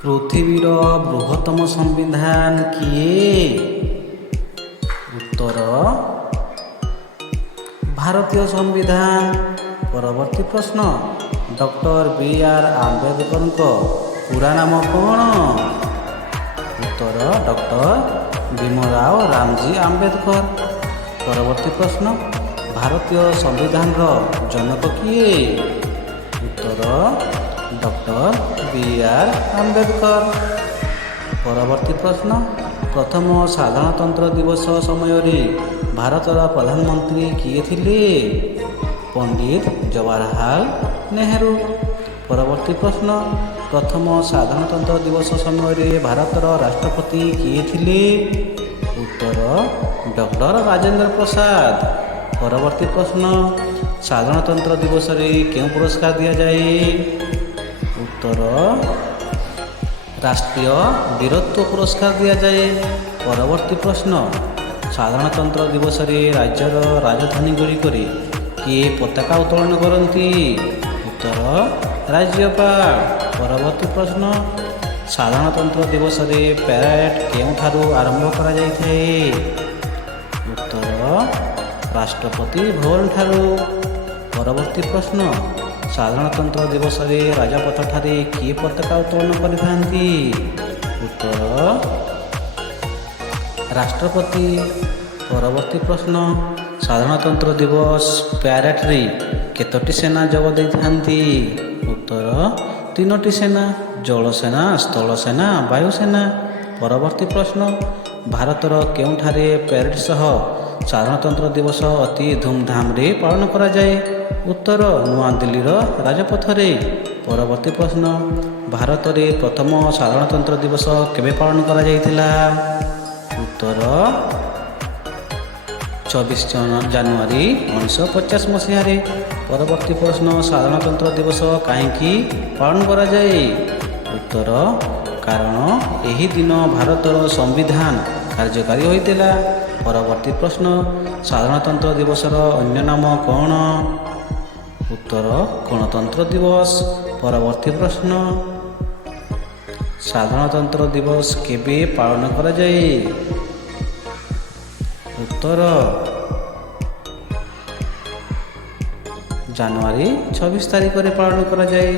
ପୃଥିବୀର ବୃହତ୍ତମ ସମ୍ବିଧାନ କିଏ? ଉତ୍ତର ଭାରତୀୟ ସମ୍ବିଧାନ। ପରବର୍ତ୍ତୀ ପ୍ରଶ୍ନ, ଡକ୍ଟର ବି.ଆର୍. ଆମ୍ବେଦକରଙ୍କ ପୁରା ନାମ କ'ଣ? ଉତ୍ତର ଡକ୍ଟର ଭୀମରାଓ ରାମଜୀ ଆମ୍ବେଦକର। ପରବର୍ତ୍ତୀ ପ୍ରଶ୍ନ, ଭାରତୀୟ ସମ୍ବିଧାନର ଜନକ କିଏ? ଉତ୍ତର ଡକ୍ଟର ବି.ଆର୍. ଆମ୍ବେଦକର। ପରବର୍ତ୍ତୀ ପ୍ରଶ୍ନ, ପ୍ରଥମ ସାଧାରଣତନ୍ତ୍ର ଦିବସ ସମୟରେ ଭାରତର ପ୍ରଧାନମନ୍ତ୍ରୀ କିଏ ଥିଲେ? ପଣ୍ଡିତ ଜବାହରଲାଲ ନେହେରୁ। ପରବର୍ତ୍ତୀ ପ୍ରଶ୍ନ, ପ୍ରଥମ ସାଧାରଣତନ୍ତ୍ର ଦିବସ ସମୟରେ ଭାରତର ରାଷ୍ଟ୍ରପତି କିଏ ଥିଲେ? ଉତ୍ତର ଡକ୍ଟର ରାଜେନ୍ଦ୍ର ପ୍ରସାଦ। ପରବର୍ତ୍ତୀ ପ୍ରଶ୍ନ, ସାଧାରଣତନ୍ତ୍ର ଦିବସରେ କେଉଁ ପୁରସ୍କାର ଦିଆଯାଏ? ଉତ୍ତର ରାଷ୍ଟ୍ରୀୟ ବୀରତ୍ୱ ପୁରସ୍କାର ଦିଆଯାଏ। ପରବର୍ତ୍ତୀ ପ୍ରଶ୍ନ, ସାଧାରଣତନ୍ତ୍ର ଦିବସରେ ରାଜ୍ୟର ରାଜଧାନୀ ଗୁଡ଼ିକରେ କିଏ ପତାକା ଉତ୍ତୋଳନ କରନ୍ତି? ଉତ୍ତର ରାଜ୍ୟପାଳ। ପରବର୍ତ୍ତୀ ପ୍ରଶ୍ନ, ସାଧାରଣତନ୍ତ୍ର ଦିବସରେ ପ୍ୟାରେଡ୍ କେଉଁଠାରୁ ଆରମ୍ଭ କରାଯାଇଥାଏ? ଉତ୍ତର ରାଷ୍ଟ୍ରପତି ଭବନଠାରୁ। ପରବର୍ତ୍ତୀ ପ୍ରଶ୍ନ, ସାଧାରଣତନ୍ତ୍ର ଦିବସରେ ରାଜପଥଠାରେ କିଏ ପତାକା ଉତ୍ତୋଳନ କରିଥାନ୍ତି? ଉତ୍ତର ରାଷ୍ଟ୍ରପତି। ପରବର୍ତ୍ତୀ ପ୍ରଶ୍ନ, ସାଧାରଣତନ୍ତ୍ର ଦିବସ ପ୍ୟାରେଡ୍ରେ କେତୋଟି ସେନା ଯୋଗ ଦେଇଥାନ୍ତି? ଉତ୍ତର ତିନୋଟି ସେନା, ଜଳସେନା, ସ୍ଥଳସେନା, ବାୟୁସେନା। ପରବର୍ତ୍ତୀ ପ୍ରଶ୍ନ, ଭାରତର କେଉଁଠାରେ ପ୍ୟାରେଡ୍ ସହ ସାଧାରଣତନ୍ତ୍ର ଦିବସ ଅତି ଧୁମଧାମରେ ପାଳନ କରାଯାଏ? ଉତ୍ତର ନୂଆଦିଲ୍ଲୀର ରାଜପଥରେ। ପରବର୍ତ୍ତୀ ପ୍ରଶ୍ନ, ଭାରତରେ ପ୍ରଥମ ସାଧାରଣତନ୍ତ୍ର ଦିବସ କେବେ ପାଳନ କରାଯାଇଥିଲା? ଉତ୍ତର 24 ଜାନୁଆରୀ 1950 ମସିହାରେ। ପରବର୍ତ୍ତୀ ପ୍ରଶ୍ନ, ସାଧାରଣତନ୍ତ୍ର ଦିବସ କାହିଁକି ପାଳନ କରାଯାଏ? ଉତ୍ତର କାରଣ ଏହି ଦିନ ଭାରତର ସମ୍ବିଧାନ କାର୍ଯ୍ୟକାରୀ ହୋଇଥିଲା। ପରବର୍ତ୍ତୀ ପ୍ରଶ୍ନ, ସାଧାରଣତନ୍ତ୍ର ଦିବସର ଅନ୍ୟ ନାମ କ'ଣ? ଉତ୍ତର ଗଣତନ୍ତ୍ର ଦିବସ। ପରବର୍ତ୍ତୀ ପ୍ରଶ୍ନ, ସାଧାରଣତନ୍ତ୍ର ଦିବସ କେବେ ପାଳନ କରାଯାଏ? ଉତ୍ତର ଜାନୁଆରୀ 26 ତାରିଖରେ ପାଳନ କରାଯାଏ।